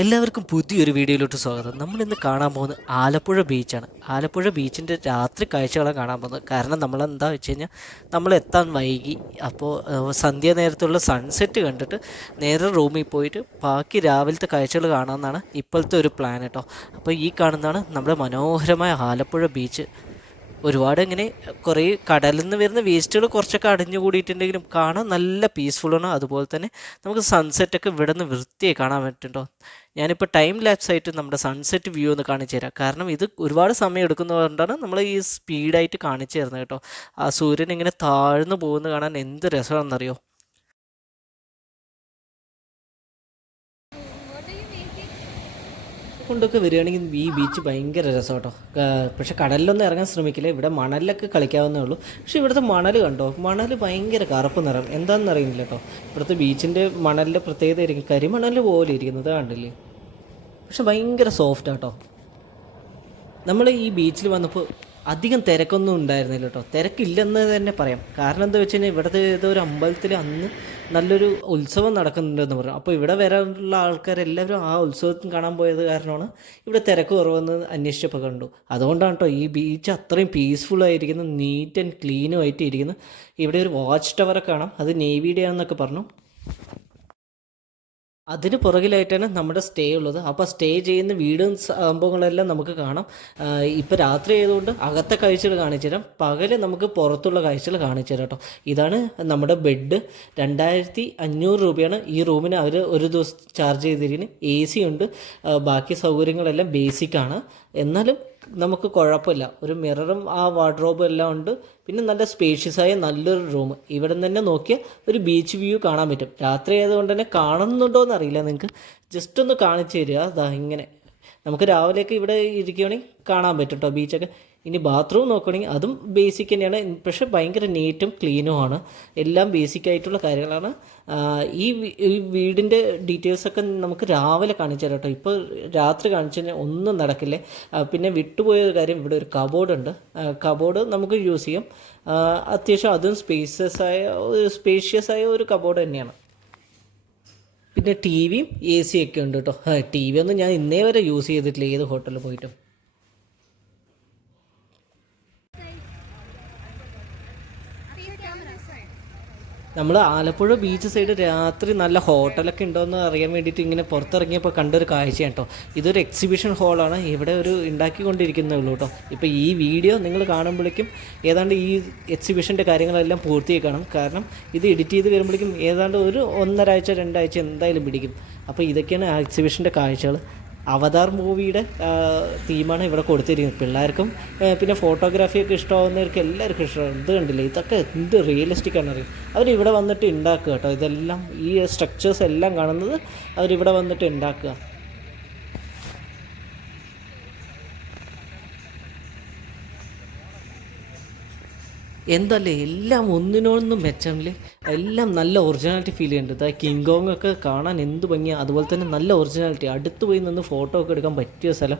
എല്ലാവർക്കും പുതിയൊരു വീഡിയോയിലോട്ട് സ്വാഗതം. നമ്മൾ ഇന്ന് കാണാൻ പോകുന്നത് ആലപ്പുഴ ബീച്ചാണ്. ആലപ്പുഴ ബീച്ചിന്റെ രാത്രി കാഴ്ചകളാണ് കാണാൻ പോകുന്നത്. കാരണം നമ്മൾ എന്താ വെച്ച് കഴിഞ്ഞാൽ നമ്മൾ എത്താൻ വൈകി അപ്പോൾ സന്ധ്യ നേരത്തുള്ള സൺസെറ്റ് കണ്ടിട്ട് നേരെ റൂമിൽ പോയിട്ട് ബാക്കി രാവിലത്തെ കാഴ്ചകൾ കാണാമെന്നാണ് ഇപ്പോഴത്തെ ഒരു പ്ലാൻ കേട്ടോ അപ്പോൾ ഈ കാണുന്നതാണ് നമ്മുടെ മനോഹരമായ ആലപ്പുഴ ബീച്ച്. ഒരുപാട് ഇങ്ങനെ കുറേ കടലിൽ നിന്ന് വരുന്ന വേസ്റ്റുകൾ കുറച്ചൊക്കെ അടിഞ്ഞു കൂടിയിട്ടുണ്ടെങ്കിലും കാണാൻ നല്ല പീസ്ഫുള്ളാണ് അതുപോലെ തന്നെ നമുക്ക് സൺസെറ്റൊക്കെ ഇവിടെ നിന്ന് വൃത്തിയായി കാണാൻ പറ്റുന്നുണ്ടോ? ഞാനിപ്പോൾ ടൈം ലാപ്സ് ആയിട്ട് നമ്മുടെ സൺസെറ്റ് വ്യൂ ഒന്ന് കാണിച്ചു തരാം. കാരണം ഇത് ഒരുപാട് സമയം എടുക്കുന്നതുകൊണ്ടാണ് നമ്മൾ ഈ സ്പീഡായിട്ട് കാണിച്ചു തരുന്നത് കേട്ടോ. ആ സൂര്യൻ ഇങ്ങനെ താഴ്ന്നു പോകുന്നത് കാണാൻ എന്ത് രസമാണെന്നറിയോ? കൊണ്ടൊക്കെ വരികയാണെങ്കിൽ ഈ ബീച്ച് ഭയങ്കര രസം കേട്ടോ. പക്ഷെ കടലിലൊന്നും ഇറങ്ങാൻ ശ്രമിക്കില്ല. ഇവിടെ മണലിലൊക്കെ കളിക്കാവുന്നേ ഉള്ളൂ. പക്ഷെ ഇവിടുത്തെ മണൽ കണ്ടോ? മണൽ ഭയങ്കര കറുപ്പ് നിറം. എന്താണെന്ന് അറിയുന്നില്ല കേട്ടോ. ഇവിടുത്തെ ബീച്ചിന്റെ മണലിന്റെ പ്രത്യേകത ആയിരിക്കും. കരിമണൽ പോലെ ഇരിക്കുന്നത് കണ്ടില്ലേ? പക്ഷെ ഭയങ്കര സോഫ്റ്റ് ആട്ടോ നമ്മൾ ഈ ബീച്ചിൽ വന്നപ്പോൾ അധികം തിരക്കൊന്നും ഉണ്ടായിരുന്നില്ല കേട്ടോ. തിരക്കില്ലെന്ന് തന്നെ പറയാം. കാരണം എന്താ വെച്ച് കഴിഞ്ഞാൽ ഇവിടുത്തെ ഏതോ ഒരു അമ്പലത്തിൽ അന്ന് നല്ലൊരു ഉത്സവം നടക്കുന്നുണ്ടെന്ന് പറഞ്ഞു. അപ്പോൾ ഇവിടെ വരാനുള്ള ആൾക്കാരെല്ലാവരും ആ ഉത്സവത്തിന് കാണാൻ പോയത് കാരണമാണ് ഇവിടെ തിരക്ക് കുറവെന്ന് അന്വേഷിച്ചപ്പോൾ കണ്ടു. അതുകൊണ്ടാണ് കേട്ടോ ഈ ബീച്ച് അത്രയും പീസ്ഫുൾ ആയിരിക്കുന്നു നീറ്റ് ആൻഡ് ക്ലീനും ആയിട്ട് ഇരിക്കുന്നു ഇവിടെ ഒരു വാച്ച് ടവറൊക്കെ കാണാം. അത് നേവിയുടെ ആണെന്നൊക്കെ പറഞ്ഞു. അതിന് പുറകിലായിട്ടാണ് നമ്മുടെ സ്റ്റേ ഉള്ളത്. അപ്പോൾ സ്റ്റേ ചെയ്യുന്ന വീടും സംഭവങ്ങളെല്ലാം നമുക്ക് കാണാം. ഇപ്പോൾ രാത്രി ആയതുകൊണ്ട് അകത്തെ കാഴ്ചകൾ കാണിച്ചു തരാം. പകൽ നമുക്ക് പുറത്തുള്ള കാഴ്ചകൾ കാണിച്ചു തരാം കേട്ടോ ഇതാണ് നമ്മുടെ ബെഡ് രണ്ടായിരത്തി അഞ്ഞൂറ് രൂപയാണ് ഈ റൂമിന് അവർ ഒരു ദിവസം ചാർജ് ചെയ്തിരിക്കുന്നത് എ സി ഉണ്ട്. ബാക്കി സൗകര്യങ്ങളെല്ലാം ബേസിക്കാണ് എന്നാലും നമുക്ക് കുഴപ്പമില്ല. ഒരു മിററും ആ വാർഡ്രോബും എല്ലാം ഉണ്ട്. പിന്നെ നല്ല സ്പേഷ്യസായ നല്ലൊരു റൂം ഇവിടെ നിന്ന് തന്നെ നോക്കിയാൽ ഒരു ബീച്ച് വ്യൂ കാണാൻ പറ്റും. രാത്രി ആയതുകൊണ്ട് തന്നെ കാണുന്നുണ്ടോ എന്ന് അറിയില്ല നിങ്ങൾക്ക് ജസ്റ്റ് ഒന്ന് കാണിച്ചു തരിക അതാ ഇങ്ങനെ. നമുക്ക് രാവിലെയൊക്കെ ഇവിടെ ഇരിക്കുകയാണെങ്കിൽ കാണാൻ പറ്റും കേട്ടോ ബീച്ചൊക്കെ. ഇനി ബാത്റൂം നോക്കുകയാണെങ്കിൽ അതും ബേസിക് തന്നെയാണ്. പക്ഷേ ഭയങ്കര നീറ്റും ക്ലീനും ആണ്. എല്ലാം ബേസിക് ആയിട്ടുള്ള കാര്യങ്ങളാണ്. ഈ വീടിന്റെ ഡീറ്റെയിൽസൊക്കെ നമുക്ക് രാവിലെ കാണിച്ചു തരാം കേട്ടോ ഇപ്പോൾ രാത്രി കാണിച്ചു കഴിഞ്ഞാൽ ഒന്നും നടക്കില്ലേ. പിന്നെ വിട്ടുപോയ ഒരു കാര്യം ഇവിടെ ഒരു കബോർഡ് ഉണ്ട്. കബോർഡ് നമുക്ക് യൂസ് ചെയ്യാം. അത്യാവശ്യം അതും സ്പേസസ് ആയ സ്പേഷ്യസ് ആയ ഒരു കബോർഡ് തന്നെയാണ്. പിന്നെ ടി വിയും എ സിയും ഒക്കെ ഉണ്ട് കേട്ടോ. ടി വി ഒന്നും ഞാൻ ഇന്നേ വരെ യൂസ് ചെയ്തിട്ടില്ല. ഏത് ഹോട്ടലിൽ പോയിട്ടും. നമ്മൾ ആലപ്പുഴ ബീച്ച് സൈഡ് രാത്രി നല്ല ഹോട്ടലൊക്കെ ഉണ്ടോയെന്ന് അറിയാൻ വേണ്ടിയിട്ട് ഇങ്ങനെ പുറത്തിറങ്ങിയപ്പോൾ കണ്ടൊരു കാഴ്ചയാണ് കേട്ടോ. ഇതൊരു എക്സിബിഷൻ ഹാളാണ് ഇവിടെ ഒരു ഉണ്ടാക്കിക്കൊണ്ടിരിക്കുന്നേ ഉള്ളൂ കേട്ടോ. ഇപ്പോൾ ഈ വീഡിയോ നിങ്ങൾ കാണുമ്പോഴേക്കും ഏതാണ്ട് ഈ എക്സിബിഷന്റെ കാര്യങ്ങളെല്ലാം പൂർത്തിയാക്കണം. കാരണം ഇത് എഡിറ്റ് ചെയ്ത് വരുമ്പോഴേക്കും ഏതാണ്ട് ഒരു ഒന്നരാഴ്ച രണ്ടാഴ്ച എന്തായാലും പിടിക്കും. അപ്പോൾ ഇതൊക്കെയാണ് ആ എക്സിബിഷന്റെ കാഴ്ചകൾ അവതാർ മൂവിയുടെ തീമാണ് ഇവിടെ കൊടുത്തിരിക്കുന്നത്. പിള്ളേർക്കും പിന്നെ ഫോട്ടോഗ്രാഫിയൊക്കെ ഇഷ്ടമാവുന്നവർക്ക് എല്ലാവർക്കും ഇഷ്ടമാണ് ഇത് കണ്ടില്ലേ? ഇതൊക്കെ എന്ത് റിയലിസ്റ്റിക് ആണ് അറിയും? അവരിവിടെ വന്നിട്ട് ഉണ്ടാക്കുക കേട്ടോ. ഇതെല്ലാം ഈ സ്ട്രക്ചേഴ്സ് എല്ലാം കാണുന്നത് അവരിവിടെ വന്നിട്ട് ഉണ്ടാക്കുക. എന്തല്ലേ എല്ലാം ഒന്നിനൊന്നും മെച്ചമില്ലേ? എല്ലാം നല്ല ഒറിജിനാലിറ്റി ഫീൽ ചെയ്യുന്നുണ്ട്. കിങ് കോങ് ഒക്കെ കാണാൻ എന്ത് ഭംഗിയാണ് അതുപോലെ തന്നെ നല്ല ഒറിജിനാലിറ്റി അടുത്ത് പോയി നിന്ന് ഫോട്ടോ ഒക്കെ എടുക്കാൻ പറ്റിയ സ്ഥലം.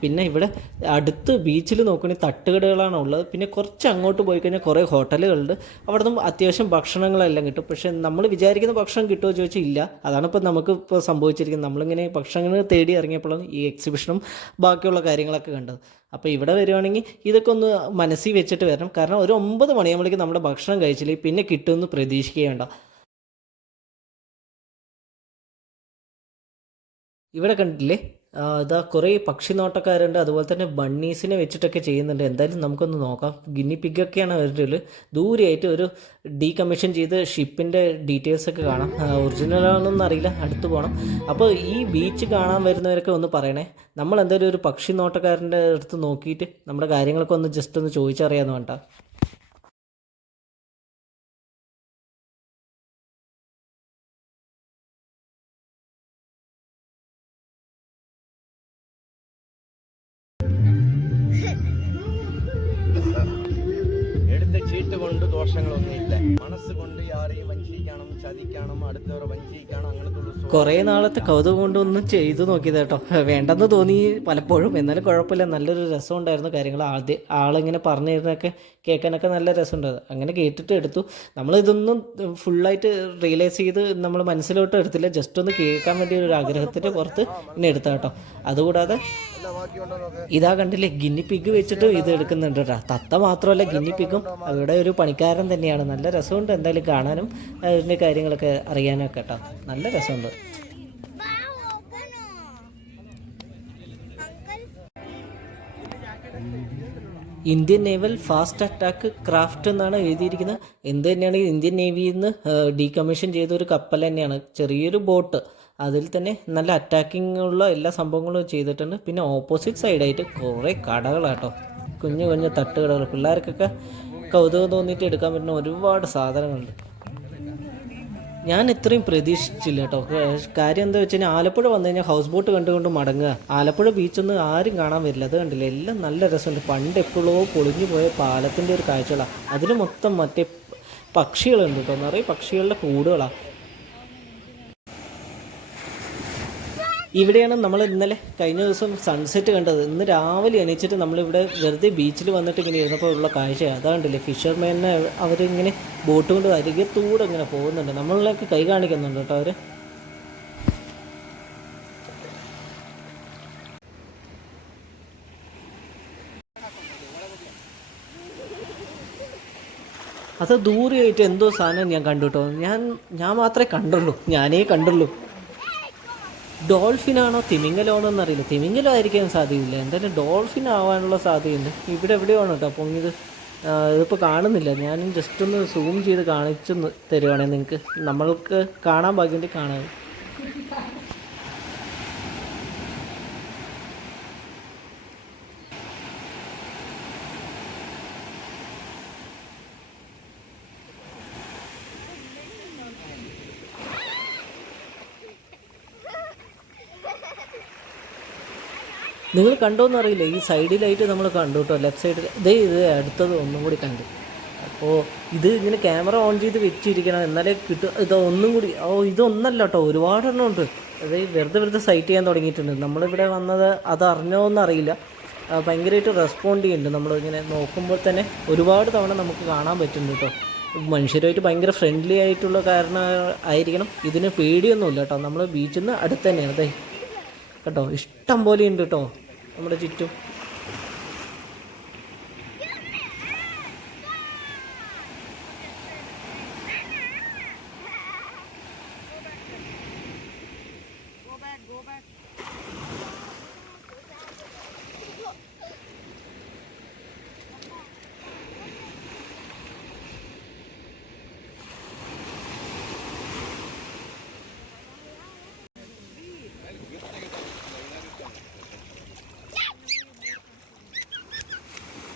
പിന്നെ ഇവിടെ അടുത്ത് ബീച്ചിൽ നോക്കുകയാണെങ്കിൽ തട്ടുകടകളാണ് ഉള്ളത്. പിന്നെ കുറച്ച് അങ്ങോട്ട് പോയി കഴിഞ്ഞാൽ കുറേ ഹോട്ടലുകളുണ്ട്. അവിടെ നിന്ന് അത്യാവശ്യം ഭക്ഷണങ്ങളെല്ലാം കിട്ടും. പക്ഷേ നമ്മൾ വിചാരിക്കുന്ന ഭക്ഷണം കിട്ടുമോ ചോദിച്ചാൽ ഇല്ല. അതാണ് ഇപ്പോൾ നമുക്ക് ഇപ്പോൾ സംഭവിച്ചിരിക്കുന്നത്. നമ്മളിങ്ങനെ ഭക്ഷണങ്ങൾ തേടി ഇറങ്ങിയപ്പോഴാണ് ഈ എക്സിബിഷനും ബാക്കിയുള്ള കാര്യങ്ങളൊക്കെ കണ്ടത്. അപ്പോൾ ഇവിടെ വരുവാണെങ്കിൽ ഇതൊക്കെ ഒന്ന് മനസ്സിൽ വെച്ചിട്ട് വരണം. കാരണം ഒരു ഒമ്പത് മണിയാകുമ്പോഴേക്ക് നമ്മുടെ ഭക്ഷണം കഴിച്ചില്ലെങ്കിൽ പിന്നെ കിട്ടുമെന്ന് പ്രതീക്ഷിക്കേണ്ട. ഇവിടെ കണ്ടില്ലേ ഇതാ കുറേ പക്ഷി നോട്ടക്കാരുണ്ട് അതുപോലെ തന്നെ ബണ്ണീസിനെ വെച്ചിട്ടൊക്കെ ചെയ്യുന്നുണ്ട്. എന്തായാലും നമുക്കൊന്ന് നോക്കാം. ഗിന്നി പിഗൊക്കെയാണ് അവരുടെ ദൂരെയായിട്ട് ഒരു ഡീകമ്മീഷൻ ചെയ്ത് ഷിപ്പിന്റെ ഡീറ്റെയിൽസ് ഒക്കെ കാണാം. ഒറിജിനൽ ആണെന്നൊന്നും അറിയില്ല. അടുത്ത് പോകണം അപ്പോൾ ഈ ബീച്ച് കാണാൻ വരുന്നവരൊക്കെ ഒന്ന് പറയണേ. നമ്മൾ എന്തായാലും ഒരു പക്ഷി നോട്ടക്കാരന്റെ അടുത്ത് നോക്കിയിട്ട് നമ്മുടെ കാര്യങ്ങളൊക്കെ ഒന്ന് ജസ്റ്റ് ഒന്ന് ചോദിച്ചറിയാമെന്ന് വേണ്ട എടുത്ത ചീട്ട് കൊണ്ട് ദോഷങ്ങളൊന്നുമില്ല മനസ്സ് കൊണ്ട് ആരെയും നാളത്തെ കൗതുകം കൊണ്ടൊന്നും ചെയ്തു നോക്കിയത് കേട്ടോ. വേണ്ടെന്ന് തോന്നി പലപ്പോഴും. എന്നാലും കുഴപ്പമില്ല. നല്ലൊരു രസം ഉണ്ടായിരുന്നു കാര്യങ്ങൾ. ആദ്യം ആളിങ്ങനെ പറഞ്ഞു തരുന്നതൊക്കെ കേൾക്കാനൊക്കെ നല്ല രസമുണ്ടായിരുന്നു. അങ്ങനെ കേട്ടിട്ട് എടുത്തു. നമ്മൾ ഇതൊന്നും ഫുള്ളായിട്ട് റിയലൈസ് ചെയ്ത് നമ്മൾ മനസ്സിലോട്ട് എടുത്തില്ല. ജസ്റ്റ് ഒന്ന് കേൾക്കാൻ വേണ്ടി ഒരു ആഗ്രഹത്തിന്റെ പുറത്ത് ഇങ്ങനെ എടുത്ത കേട്ടോ. അതുകൂടാതെ ഇതാ കണ്ടില്ലേ ഗിന്നി പിഗ് വെച്ചിട്ട് ഇത് എടുക്കുന്നുണ്ട് കേട്ടോ. തത്ത മാത്രമല്ല ഗിന്നി പിഗും അവിടെ ഒരു പണിക്കാരൻ തന്നെയാണ്. നല്ല രസമുണ്ട് എന്തായാലും കാണാനും അതിന്റെ കാര്യങ്ങളൊക്കെ അറിയാനൊക്കെ കേട്ടോ നല്ല രസമുണ്ട്. Indian naval fast attack craft എന്നാണ് എഴുതിയിരിക്കുന്നത്. എന്ത് തന്നെയാണ് ഇന്ത്യൻ നേവിയിൽ നിന്ന് ഡീകമ്മീഷൻ ചെയ്ത ഒരു കപ്പൽ തന്നെയാണ്. ചെറിയൊരു ബോട്ട്. അതിൽ തന്നെ നല്ല അറ്റാക്കിംഗ് ഉള്ള എല്ലാ സംഭവങ്ങളും ചെയ്തിട്ടുണ്ട്. പിന്നെ ഓപ്പോസിറ്റ് സൈഡായിട്ട് കുറേ കടകളാട്ടോ. കുഞ്ഞു കുഞ്ഞു തട്ടുകടകൾ. പിള്ളേർക്കൊക്കെ കൗതുകം തോന്നിയിട്ട് എടുക്കാൻ പറ്റുന്ന ഒരുപാട് സാധനങ്ങളുണ്ട്. ഞാൻ ഇത്രയും പ്രതീക്ഷിച്ചില്ല കേട്ടോ കാര്യം എന്താ വെച്ച് കഴിഞ്ഞാൽ ആലപ്പുഴ വന്നു കഴിഞ്ഞാൽ ഹൗസ് ബോട്ട് കണ്ടുകൊണ്ട് മടങ്ങുക. ആലപ്പുഴ ബീച്ചൊന്നും ആരും കാണാൻ വരില്ല. അത് കണ്ടില്ല? എല്ലാം നല്ല രസമുണ്ട്. പണ്ട് എപ്പോഴോ പൊളിഞ്ഞു പോയ പാലത്തിന്റെ ഒരു കാഴ്ചകളാണ് അതിൽ മൊത്തം മറ്റേ പക്ഷികളുണ്ട് കേട്ടോ നിറയെ പക്ഷികളുടെ കൂടുകളാണ് ഇവിടെയാണ് നമ്മൾ ഇന്നലെ കഴിഞ്ഞ ദിവസം സൺസെറ്റ് കണ്ടത്. ഇന്ന് രാവിലെ എണീച്ചിട്ട് നമ്മളിവിടെ വെറുതെ ബീച്ചിൽ വന്നിട്ട് ഇങ്ങനെ ഇരുന്നപ്പോൾ ഉള്ള കാഴ്ച. അതാണ്ടില്ലേ ഫിഷർമാനെ അവരിങ്ങനെ ബോട്ട് കൊണ്ട് അരികത്തൂടെ ഇങ്ങനെ പോകുന്നുണ്ട്. നമ്മളിലേക്ക് കൈ കാണിക്കുന്നുണ്ട് കേട്ടോ അവർ അത് ദൂരെയായിട്ട് എന്തോ സാധനം ഞാൻ കണ്ടു കേട്ടോ. ഞാൻ ഞാൻ മാത്രമേ കണ്ടുള്ളൂ. ഞാനേ കണ്ടുള്ളൂ. ഡോൾഫിൻ ആണോ തിമിംഗലാണോ എന്നറിയില്ല തിമിംഗലം ആയിരിക്കാൻ സാധ്യതയില്ല. എന്തായാലും ഡോൾഫിൻ ആവാനുള്ള സാധ്യതയുണ്ട്. ഇവിടെ എവിടെയാണ് കേട്ടോ പൊങ്ങിയത്? ഇത് ഇതിപ്പോൾ കാണുന്നില്ല. ഞാൻ ജസ്റ്റ് ഒന്ന് സൂം ചെയ്ത് കാണിച്ചു തരുവാണെങ്കിൽ നിങ്ങൾക്ക് നമ്മൾക്ക് കാണാൻ ഭാഗ്യമുണ്ടെങ്കിൽ കാണാം. നിങ്ങൾ കണ്ടോന്ന് അറിയില്ല. ഈ സൈഡിലായിട്ട് നമ്മൾ കണ്ടു കേട്ടോ. ലെഫ്റ്റ് സൈഡിൽ. ഇതേ ഇത് അടുത്തത് ഒന്നും കൂടി കണ്ടു. അപ്പോൾ ഇത് ഇങ്ങനെ ക്യാമറ ഓൺ ചെയ്ത് വെച്ചിരിക്കണം. എന്നാലേ കിട്ടും. ഇത് ഒന്നും കൂടി. ഓ ഇതൊന്നല്ല കേട്ടോ. ഒരുപാടെണ്ണം ഉണ്ട്. അത് വെറുതെ വെറുതെ സൈറ്റ് ചെയ്യാൻ തുടങ്ങിയിട്ടുണ്ട്. നമ്മളിവിടെ വന്നത് അത് അറിഞ്ഞോന്ന് അറിയില്ല. ആ, ഭയങ്കരമായിട്ട് റെസ്പോണ്ട് ചെയ്യുന്നുണ്ട്. നമ്മളിങ്ങനെ നോക്കുമ്പോൾ തന്നെ ഒരുപാട് തവണ നമുക്ക് കാണാൻ പറ്റുന്നുണ്ട് കേട്ടോ. മനുഷ്യരുമായിട്ട് ഭയങ്കര ഫ്രണ്ട്ലി ആയിട്ടുള്ള കാരണം ആയിരിക്കണം. ഇതിന് പേടിയൊന്നുമില്ല കേട്ടോ. നമ്മൾ ബീച്ചിൽ നിന്ന് അടുത്ത് തന്നെയാണ്. അതെ കേട്ടോ? ഇഷ്ടം പോലെ ഉണ്ട് കേട്ടോ. നമ്മുടെ ചുറ്റും.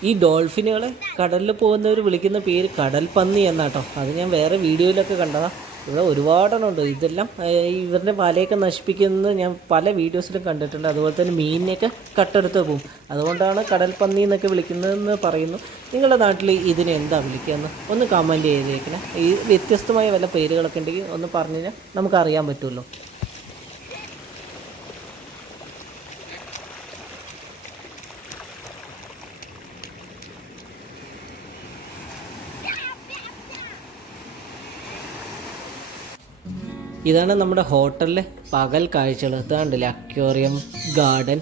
ഈ ഡോൾഫിനുകളെ കടലിൽ പോകുന്നവർ വിളിക്കുന്ന പേര് കടൽ പന്നി എന്നാട്ടോ. അത് ഞാൻ വേറെ വീഡിയോയിലൊക്കെ കണ്ടതാ. ഇവിടെ ഒരുപാടെണ്ണം ഉണ്ട് ഇതെല്ലാം ഇവരുടെ വലയൊക്കെ നശിപ്പിക്കുന്നത് ഞാൻ പല വീഡിയോസിലും കണ്ടിട്ടുണ്ട്. അതുപോലെ തന്നെ മീനിനെയൊക്കെ കട്ടെടുത്ത് പോകും അതുകൊണ്ടാണ് കടൽ പന്നി എന്നൊക്കെ വിളിക്കുന്നതെന്ന് പറയുന്നു. നിങ്ങളുടെ നാട്ടിൽ ഇതിനെ എന്താ വിളിക്കുകയെന്ന് ഒന്ന് കമന്റ് ചെയ്തേക്കണേ. ഈ വ്യത്യസ്തമായ വല്ല പേരുകളൊക്കെ ഉണ്ടെങ്കിൽ ഒന്ന് പറഞ്ഞു കഴിഞ്ഞാൽ നമുക്കറിയാൻ പറ്റുമല്ലോ. ഇതാണ് നമ്മുടെ ഹോട്ടലിലെ പകൽ കാഴ്ചകൾ. ഇതാണ്ടല്ലേ അക്വേറിയം ഗാർഡൻ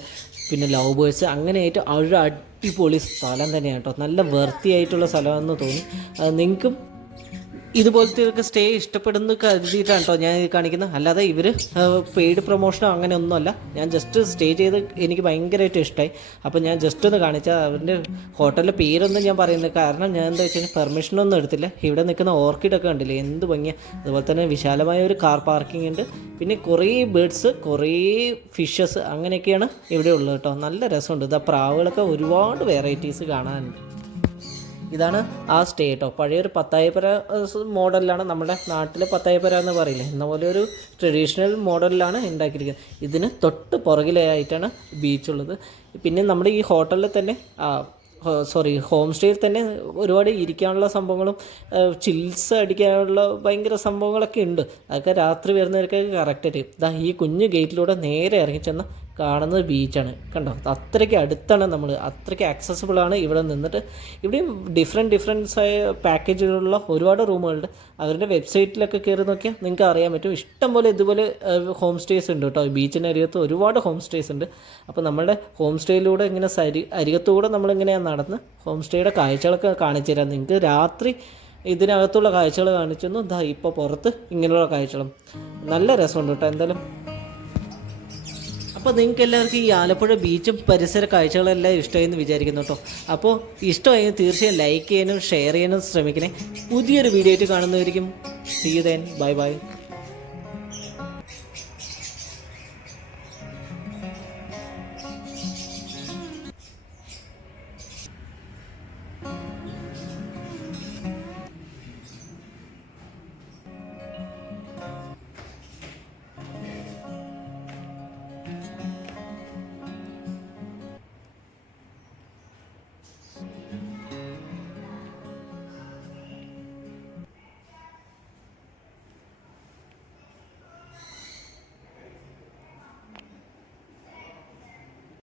പിന്നെ ലവ് ബേഴ്സ് ഏറ്റവും ഒരു അടിപൊളി സ്ഥലം തന്നെയാണ് കേട്ടോ. നല്ല വൃത്തിയായിട്ടുള്ള സ്ഥലമെന്ന് തോന്നി. നിങ്ങൾക്കും ഇതുപോലത്തെ സ്റ്റേ ഇഷ്ടപ്പെടുന്നു കരുതിയിട്ടാണ് കേട്ടോ ഞാൻ കാണിക്കുന്നത് അല്ലാതെ ഇവർ പെയ്ഡ് പ്രൊമോഷനോ അങ്ങനെ ഒന്നുമല്ല ഞാൻ ജസ്റ്റ് സ്റ്റേ ചെയ്ത് എനിക്ക് ഭയങ്കരമായിട്ട് ഇഷ്ടമായി അപ്പോൾ ഞാൻ ജസ്റ്റ് ഒന്ന് കാണിച്ചാൽ അവന്റെ ഹോട്ടലിന്റെ പേരൊന്നും ഞാൻ പറയുന്നത് കാരണം ഞാൻ എന്താ വെച്ചാൽ പെർമിഷനൊന്നും എടുത്തില്ല. ഇവിടെ നിൽക്കുന്ന ഓർക്കിഡൊക്കെ കണ്ടില്ലേ എന്ത് ഭംഗിയാണ് അതുപോലെ തന്നെ വിശാലമായ ഒരു കാർ പാർക്കിംഗ് ഉണ്ട്. പിന്നെ കുറേ ബേഡ്സ് കുറേ ഫിഷസ് അങ്ങനെയൊക്കെയാണ് ഇവിടെ ഉള്ളത് കേട്ടോ നല്ല രസമുണ്ട്. ഇതാ പ്രാവുകളൊക്കെ ഒരുപാട് വെറൈറ്റീസ് കാണാനുണ്ട്. ഇതാണ് ആ സ്റ്റേ കേട്ടോ പഴയൊരു പത്തായപ്പര മോഡലിലാണ് നമ്മുടെ നാട്ടിലെ പത്തായപ്പര എന്ന് പറയില്ലേ. എന്ന പോലെ ഒരു ട്രഡീഷണൽ മോഡലിലാണ് ഉണ്ടാക്കിയിരിക്കുന്നത് ഇതിന് തൊട്ട് പുറകിലായിട്ടാണ് ബീച്ചുള്ളത് പിന്നെ നമ്മുടെ ഈ ഹോട്ടലിൽ തന്നെ സോറി ഹോം സ്റ്റേയിൽ തന്നെ ഒരുപാട് ഇരിക്കാനുള്ള സംഭവങ്ങളും ചിൽസ് അടിക്കാനുള്ള ഭയങ്കര സംഭവങ്ങളൊക്കെ ഉണ്ട്. അതൊക്കെ രാത്രി വരുന്നവർക്കൊക്കെ കറക്റ്റ് ആയിട്ട്. ഈ കുഞ്ഞു ഗേറ്റിലൂടെ നേരെ ഇറങ്ങി ചെന്ന് കാണുന്നത് ബീച്ചാണ്. കണ്ടോ? അത്രയ്ക്ക് അടുത്താണ് നമ്മൾ അത്രയ്ക്ക് ആക്സസിബിളാണ് ഇവിടെ നിന്നിട്ട്. ഇവിടെയും ഡിഫറെന്റ് ഡിഫറെൻസ് ആയ പാക്കേജുകളുള്ള ഒരുപാട് റൂമുകളുണ്ട്. അവരുടെ വെബ്സൈറ്റിലൊക്കെ കയറി നോക്കിയാൽ നിങ്ങൾക്ക് അറിയാൻ പറ്റും. ഇഷ്ടംപോലെ ഇതുപോലെ ഹോം സ്റ്റേസ് ഉണ്ട് കേട്ടോ. ബീച്ചിന്റെ അരികത്ത് ഒരുപാട് ഹോം സ്റ്റേസ് ഉണ്ട്. അപ്പോൾ നമ്മുടെ ഹോം സ്റ്റേയിലൂടെ ഇങ്ങനെ സരി അരികത്തൂടെ നമ്മളിങ്ങനെയാണ് നടന്ന് ഹോം സ്റ്റേയുടെ കാഴ്ചകളൊക്കെ കാണിച്ചു തരാം. നിങ്ങൾക്ക് രാത്രി ഇതിനകത്തുള്ള കാഴ്ചകൾ കാണിച്ചു ഇപ്പോൾ പുറത്ത് ഇങ്ങനെയുള്ള കാഴ്ചകളും. നല്ല രസമുണ്ട് കേട്ടോ. എന്തായാലും അപ്പോൾ നിങ്ങൾക്ക് എല്ലാവർക്കും ഈ ആലപ്പുഴ ബീച്ചും പരിസര കാഴ്ചകളെല്ലാം ഇഷ്ടമായി എന്ന് വിചാരിക്കുന്നു കേട്ടോ. അപ്പോൾ ഇഷ്ടമായി തീർച്ചയായും ലൈക്ക് ചെയ്യാനും ഷെയർ ചെയ്യാനും ശ്രമിക്കണേ. പുതിയൊരു വീഡിയോ ആയിട്ട് കാണുന്നതായിരിക്കും സീ ബൈ ബൈ